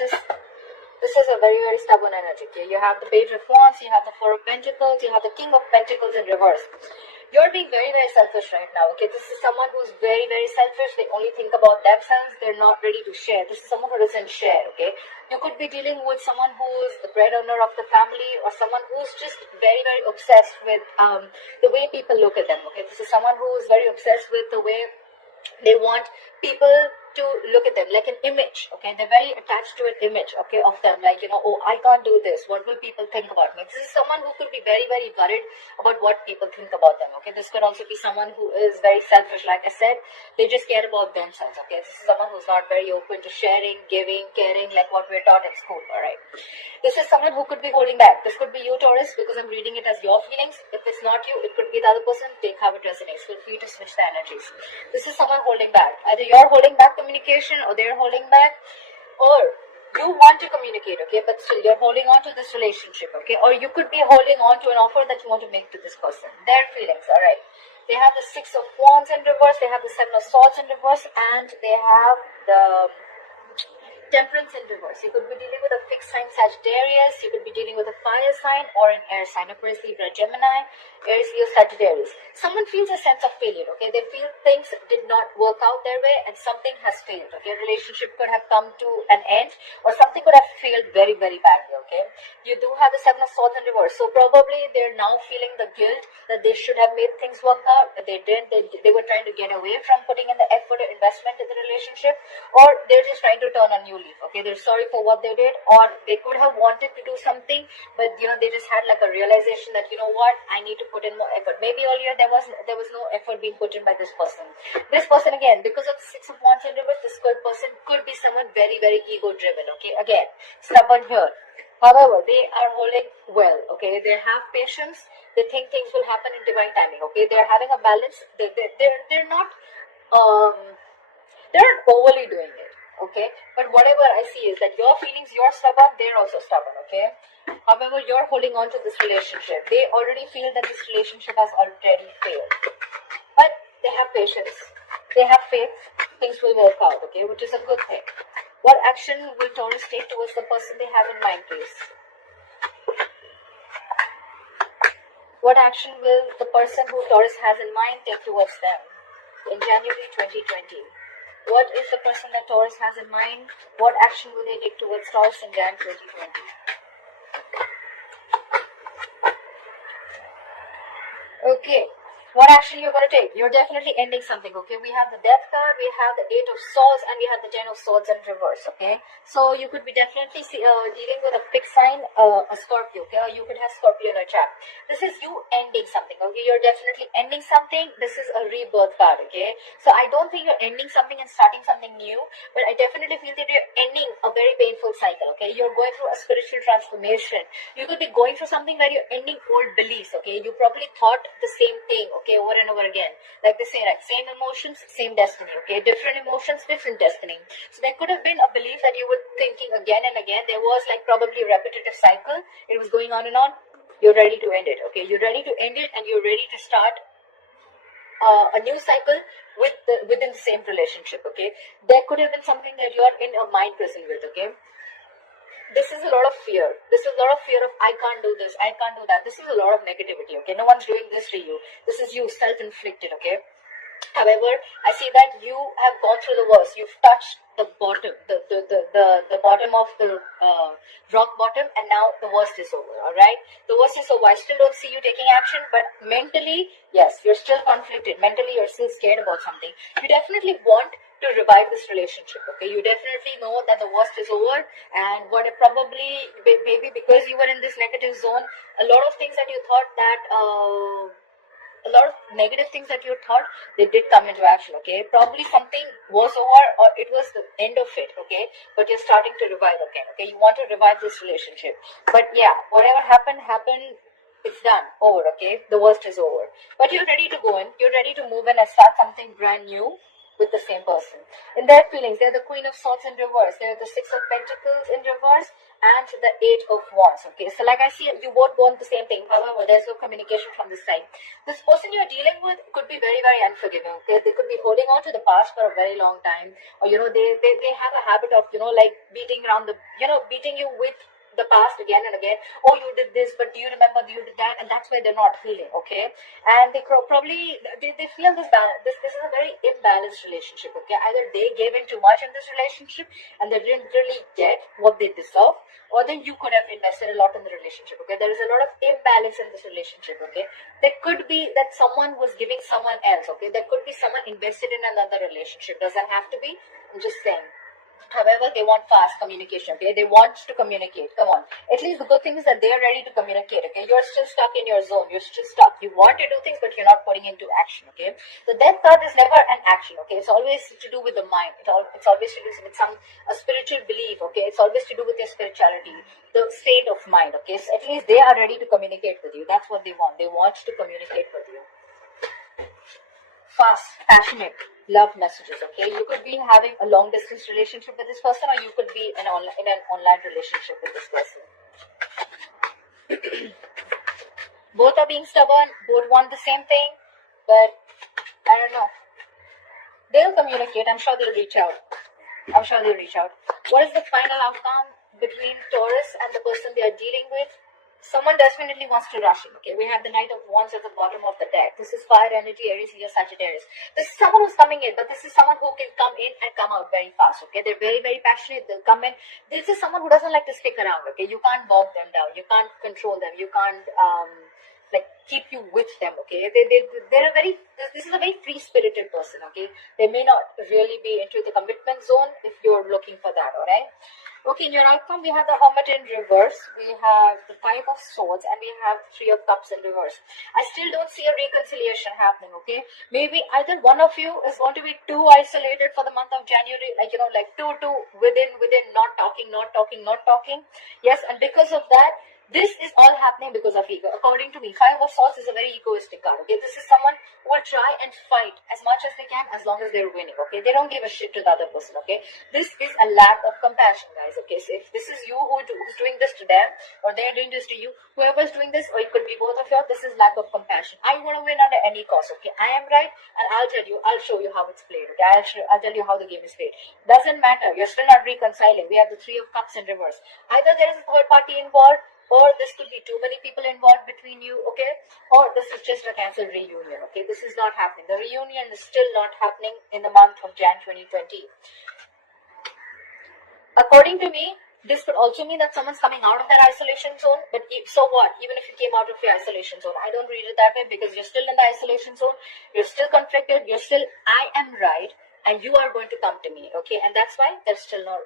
this is a very, very stubborn energy. Okay? You have the Page of Wands, you have the Four of Pentacles, you have the King of Pentacles in reverse. You're being very, very selfish right now. Okay, this is someone who's very, very selfish. They only think about themselves. They're not ready to share. This is someone who doesn't share. Okay, you could be dealing with someone who's the breadwinner of the family, or someone who's just very, very obsessed with the way people look at them. Okay, this is someone who's very obsessed with the way they want people to look at them, like an image. Okay, they're very attached to an image, okay, of them, like, you know, oh, I can't do this, what will people think about me? This is someone who could be very, very worried about what people think about them. Okay, this could also be someone who is very selfish. Like I said, they just care about themselves. Okay, this is someone who's not very open to sharing, giving, caring, like what we're taught in school. All right, this is someone who could be holding back. This could be you, Taurus, because I'm reading it as your feelings. If it's not you, it could be the other person. Take how it resonates. Feel free to switch the energies. This is someone holding back. Either you're holding back communication, or they're holding back, or you want to communicate, okay, but still you're holding on to this relationship, okay, or you could be holding on to an offer that you want to make to this person. Their feelings. All right, they have the Six of Wands in reverse, they have the Seven of Swords in reverse, and they have the Temperance in reverse. You could be dealing with a fixed sign Sagittarius, you could be dealing with a fire sign or an air sign, Aquarius, Libra, Gemini, Aries, Leo, Sagittarius. Someone feels a sense of failure, okay? They feel things did not work out their way and something has failed, okay? A relationship could have come to an end, or something could have failed very, very badly, okay? You do have the Seven of Swords in reverse, so probably they're now feeling the guilt that they should have made things work out, but they didn't. They were trying to get away from putting in the effort or investment in the relationship, or they're just trying to turn a new leaf. Okay, they're sorry for what they did, or they could have wanted to do something, but you know, they just had like a realization that, you know what, I need to put in more effort. Maybe earlier there was no effort being put in by this person. This person, again, because of the Six of Wands in reverse, this person could be someone very, very ego driven. Okay, again, stubborn here. However, they are holding well. Okay, they have patience. They think things will happen in divine timing. Okay, they're having a balance. They're not they're not overly doing it. Okay, but whatever I see is that your feelings, you're stubborn, they're also stubborn. Okay, however, you're holding on to this relationship. They already feel that this relationship has already failed, but they have patience, they have faith, things will work out. Okay, which is a good thing. What action will Taurus take towards the person they have in mind, please? What action will the person who Taurus has in mind take towards them in January 2020? What is the person that Taurus has in mind? What action will they take towards Taurus in Jan 2020? Okay. What action you're going to take? You're definitely ending something, okay? We have the Death card, we have the Eight of Swords, and we have the Ten of Swords in reverse, okay? So you could be definitely dealing with a fixed sign, a Scorpio, okay? Or you could have Scorpio in a chart. This is you ending something, okay? You're definitely ending something. This is a rebirth card, okay? So I don't think you're ending something and starting something new, but I definitely feel that you're ending a very painful cycle, okay? You're going through a spiritual transformation. You could be going through something where you're ending old beliefs, okay? You probably thought the same thing, okay, over and over again. Like they say, right? Same emotions, same destiny, okay? Different emotions, different destiny. So there could have been a belief that you were thinking again and again. There was like probably a repetitive cycle. It was going on and on. You're ready to end it, okay? You're ready to end it, and you're ready to start a new cycle within the same relationship, okay? There could have been something that you're in a mind prison with, okay? This is a lot of fear. This is a lot of fear of, I can't do this, I can't do that. This is a lot of negativity, okay? No one's doing this to you. This is you, self-inflicted, okay? However, I see that you have gone through the worst. You've touched the bottom, the bottom of the rock bottom, and now the worst is over, alright? The worst is over. I still don't see you taking action, but mentally, yes, you're still conflicted. Mentally, you're still scared about something. You definitely want to revive this relationship, okay? You definitely know that the worst is over, and what probably, maybe because you were in this negative zone, a lot of things that you thought that a lot of negative things that you thought, they did come into action, okay? Probably something was over, or it was the end of it, okay? But you're starting to revive again, okay? You want to revive this relationship. But yeah, whatever happened, it's done, over, okay? The worst is over. But you're ready to go in, you're ready to move in and start something brand new with the same person. In their feelings, they're the Queen of Swords in reverse, they're the Six of Pentacles in reverse, and the Eight of Wands. Okay, so like I see, you both want the same thing. However, there's no communication from this side. This person you're dealing with could be very, very unforgiving. Okay, they could be holding on to the past for a very long time, or they have a habit of like beating around the beating you with the past again and again. Oh, you did this, but do you remember you did that? And that's why they're not healing. Okay, and they probably they feel this balance. This is a very imbalanced relationship. Okay, either they gave in too much in this relationship and they didn't really get what they deserve, or then you could have invested a lot in the relationship. Okay, there is a lot of imbalance in this relationship. Okay, there could be that someone was giving someone else. Okay, there could be someone invested in another relationship. Doesn't have to be. I'm just saying. However, they want fast communication. Okay, they want to communicate. Come on. At least the good thing is that they are ready to communicate. Okay, you're still stuck in your zone. You're still stuck. You want to do things, but you're not putting into action. Okay, the death card is never an action. Okay, it's always to do with the mind. It's always to do with a spiritual belief. Okay, it's always to do with your spirituality, the state of mind. Okay, so at least they are ready to communicate with you. That's what they want. They want to communicate with you. Fast, passionate love messages. Okay, you could be having a long distance relationship with this person, or you could be in an online relationship with this person. Both are being stubborn, both want the same thing, but I don't know. They'll communicate. I'm sure they'll reach out. What is the final outcome between Taurus and the person they are dealing with? Someone definitely wants to rush in. Okay, we have the Knight of Wands at the bottom of the deck. This is fire energy, Aries, Leo, Sagittarius. This is someone who's coming in, but this is someone who can come in and come out very fast. Okay, they're very, very passionate. They'll come in. This is someone who doesn't like to stick around. Okay, you can't bog them down. You can't control them. You can't keep you with them. Okay, they're a very. This is a very free spirited person. Okay, they may not really be into the commitment zone if you're looking for that. All right. Okay, in your outcome, we have the Hermit in reverse, we have the Five of Swords, and we have the Three of Cups in reverse. I still don't see a reconciliation happening, okay? Maybe either one of you is going to be too isolated for the month of January, two within not talking. Yes, and because of that, this is all happening because of ego. According to me, Five of Swords is a very egoistic card, okay? This is someone who will try and fight as much as they can as long as they're winning, okay? They don't give a shit to the other person, okay? This is a lack of compassion, guys, okay? So if this is you who's doing this to them, or they're doing this to you, whoever's doing this, or it could be both of you, this is lack of compassion. I want to win under any cost, okay? I am right, and I'll show you how it's played, okay? I'll tell you how the game is played. Doesn't matter, you're still not reconciling. We have the Three of Cups in reverse. Either there is a third party involved, or this could be too many people involved between you, okay? Or this is just a cancelled reunion, okay? This is not happening. The reunion is still not happening in the month of Jan 2020. According to me, this could also mean that someone's coming out of that isolation zone, but so what? Even if you came out of your isolation zone, I don't read it that way, because you're still in the isolation zone, you're still conflicted, you're still, I am right, and you are going to come to me, okay? And that's why there's still no